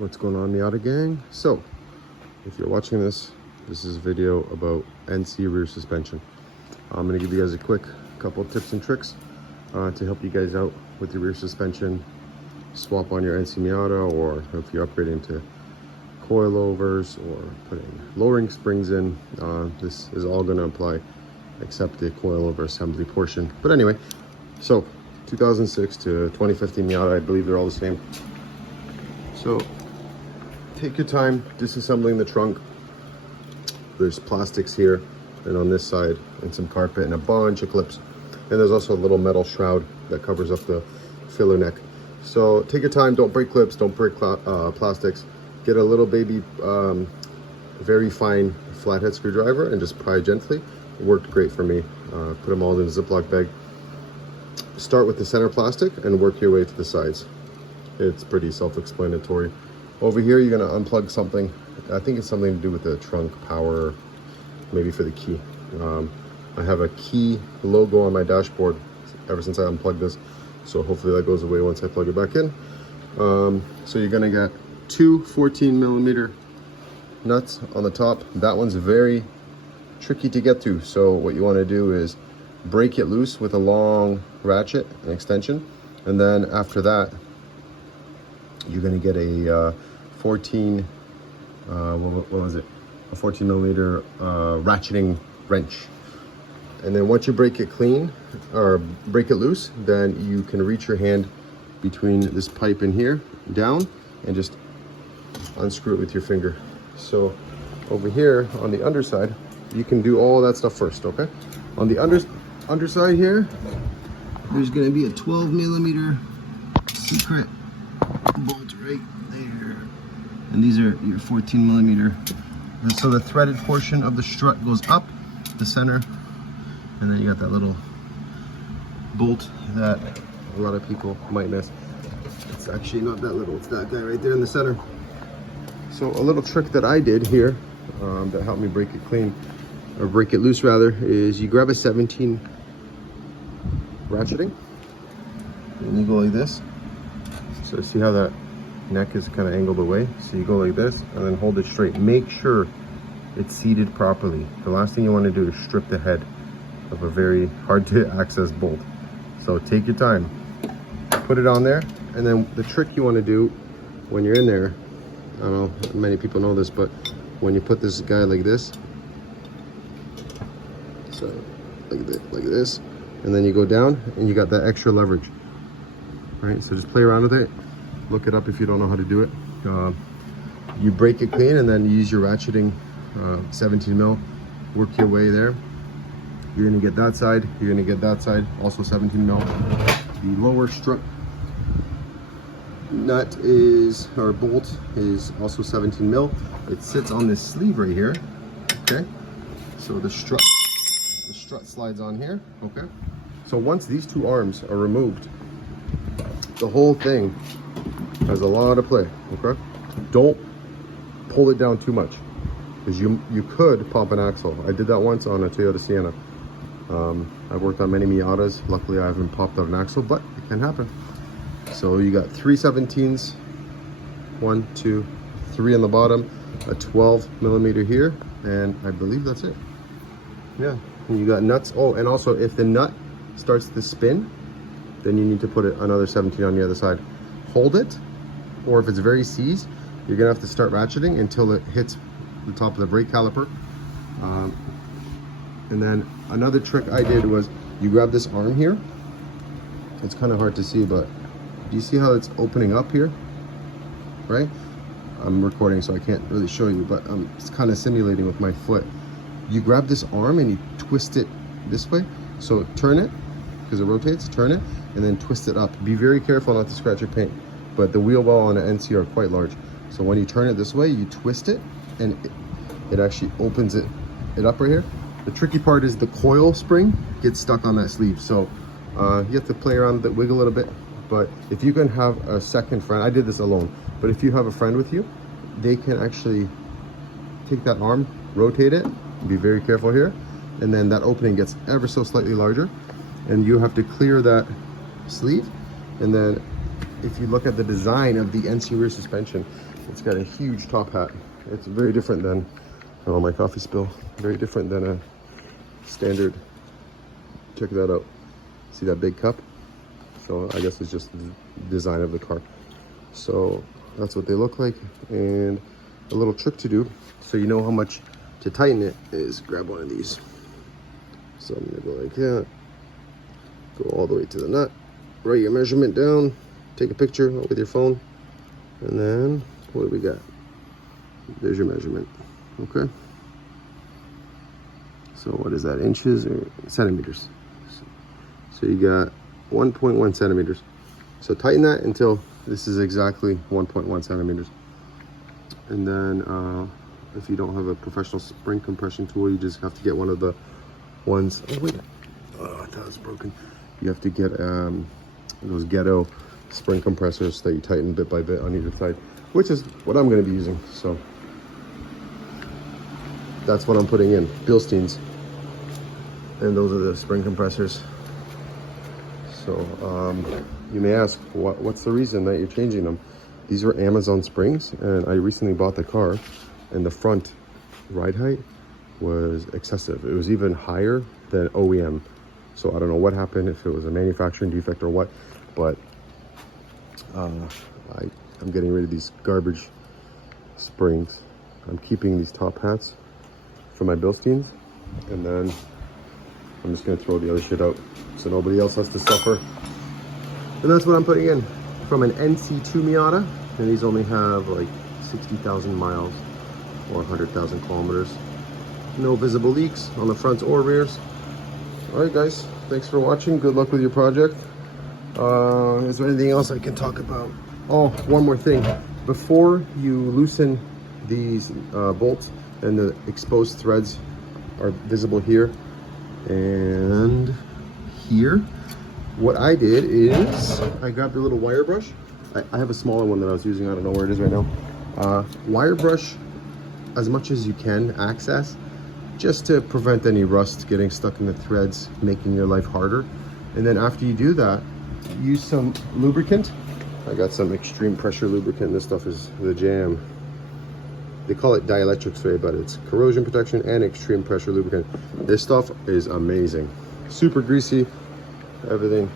What's going on, Miata gang? So if you're watching this, this is a video about NC rear suspension. I'm going to give you guys a quick couple tips and tricks to help you guys out with your rear suspension swap on your NC Miata, or if you're upgrading to coilovers or putting lowering springs in. This is all going to apply except the coilover assembly portion. But anyway, so 2006 to 2015 Miata, I believe they're all the same. So take your time disassembling the trunk. There's plastics here and on this side and some carpet and a bunch of clips. And there's also a little metal shroud that covers up the filler neck. So take your time, don't break clips, don't break plastics. Get a little baby, very fine flathead screwdriver and just pry gently. It worked great for me. Put them all in a Ziploc bag. Start with the center plastic and work your way to the sides. It's pretty self-explanatory. Over here, you're gonna unplug something. I think it's something to do with the trunk power, maybe for the key. I have a key logo on my dashboard ever since I unplugged this. So hopefully that goes away once I plug it back in. So you're gonna get two 14mm nuts on the top. That one's very tricky to get to. So what you wanna do is break it loose with a long ratchet, an extension. And then after that, you're gonna get a 14, what was it? A 14mm ratcheting wrench. And then once you break it clean, or break it loose, then you can reach your hand between this pipe in here, down, and just unscrew it with your finger. So over here on the underside, you can do all that stuff first, okay? On the underside here, there's gonna be a 12mm secret bolt right there. And these are your 14mm. And so the threaded portion of the strut goes up the center, and then you got that little bolt that a lot of people might miss. It's actually not that little, it's that guy right there in the center. So a little trick that I did here that helped me break it clean, or break it loose rather, is you grab a 17 ratcheting and you go like this. So see how that neck is kind of angled away? So you go like this and then hold it straight. Make sure it's seated properly. The last thing you want to do is strip the head of a very hard to access bolt. So take your time, put it on there, and then the trick you want to do when you're in there, I don't know, many people know this, but when you put this guy like this, so like this, and then you go down and you got that extra leverage. Right, so just play around with it. Look it up if you don't know how to do it. You break it clean and then you use your ratcheting 17mm. Work your way there. You're gonna get that side. You're gonna get that side, also 17mm. The lower strut nut is, or bolt is also 17mm. It sits on this sleeve right here. Okay. So the strut slides on here. Okay. So once these two arms are removed, the whole thing has a lot of play, okay? Don't pull it down too much, because you could pop an axle. I did that once on a Toyota Sienna. I've worked on many Miatas. Luckily, I haven't popped out an axle, but it can happen. So you got 3 17s, 1, 2, 3 on the bottom, a 12mm here, and I believe that's it. Yeah, and you got nuts. Oh, and also if the nut starts to spin, then you need to put another 17 on the other side. Hold it, or if it's very seized, you're gonna have to start ratcheting until it hits the top of the brake caliper. And then another trick I did was you grab this arm here. It's kind of hard to see, but do you see how it's opening up here? Right? I'm recording, so I can't really show you, but I'm kind of simulating with my foot. You grab this arm and you twist it this way. So turn it, because it rotates, turn it, and then twist it up. Be very careful not to scratch your paint, but the wheel well on an NC are quite large. So when you turn it this way, you twist it, and it actually opens it up right here. The tricky part is the coil spring gets stuck on that sleeve. So you have to play around with it, wiggle a little bit. But if you can have a second friend, I did this alone, but if you have a friend with you, they can actually take that arm, rotate it, be very careful here, and then that opening gets ever so slightly larger, and you have to clear that sleeve and then if you look at the design of the NC rear suspension, it's got a huge top hat. It's very different than, oh, my coffee spill, very different than a standard. Check that out. See that big cup? So I guess it's just the design of the car. So that's what they look like. And a little trick to do, so you know how much to tighten it, is grab one of these. So I'm gonna go like that, go all the way to the nut, write your measurement down, take a picture with your phone, and then what do we got? There's your measurement. Okay. So what is that, inches or centimeters? So you got 1.1 centimeters. So tighten that until this is exactly 1.1 centimeters. And then if you don't have a professional spring compression tool, you just have to get one of the ones. Oh wait, oh, I thought it was broken. You have to get those ghetto spring compressors that you tighten bit by bit on either side, which is what I'm going to be using. So that's what I'm putting in, Bilsteins, and those are the spring compressors. So you may ask, what's the reason that you're changing them? These are Amazon springs, and I recently bought the car, and the front ride height was excessive. It was even higher than OEM. So I don't know what happened, if it was a manufacturing defect or what, but I'm getting rid of these garbage springs. I'm keeping these top hats for my Bilsteins, and then I'm just gonna throw the other shit out so nobody else has to suffer. And that's what I'm putting in from an NC2 Miata, and these only have like 60,000 miles or 100,000 kilometers. No visible leaks on the fronts or rears. All right, guys, thanks for watching. Good luck with your project. Is there anything else I can talk about? Oh, one more thing. Before you loosen these bolts, and the exposed threads are visible here and here, what I did is I grabbed a little wire brush. I have a smaller one that I was using. I don't know where it is right now. Wire brush as much as you can access, just to prevent any rust getting stuck in the threads, making your life harder. And then after you do that, use some lubricant. I got some extreme pressure lubricant. This stuff is the jam. They call it dielectric spray, but it's corrosion protection and extreme pressure lubricant. This stuff is amazing. Super greasy, everything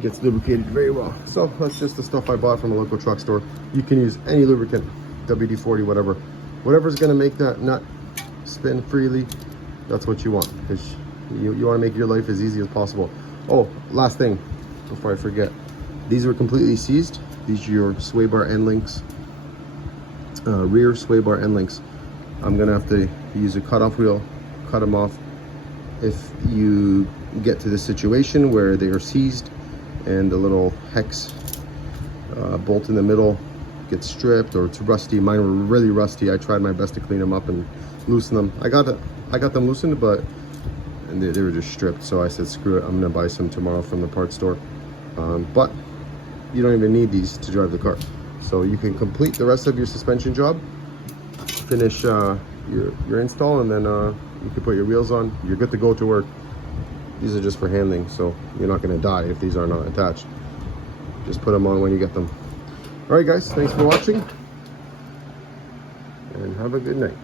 gets lubricated very well. So that's just the stuff I bought from a local truck store. You can use any lubricant, WD-40, whatever. Whatever's gonna make that nut spin freely, that's what you want, because you want to make your life as easy as possible. Oh, last thing before I forget, these are completely seized. These are your sway bar end links, rear sway bar end links. I'm gonna have to use a cutoff wheel, cut them off. If you get to this situation where they are seized and the little hex bolt in the middle gets stripped or it's rusty, mine were really rusty. I tried my best to clean them up and loosen them. I got them loosened, but they were just stripped. So I said, screw it, I'm gonna buy some tomorrow from the parts store. But you don't even need these to drive the car. So you can complete the rest of your suspension job, finish your install, and then you can put your wheels on. You're good to go to work. These are just for handling, so you're not gonna die if these are not attached. Just put them on when you get them. All right, guys, thanks for watching, and have a good night.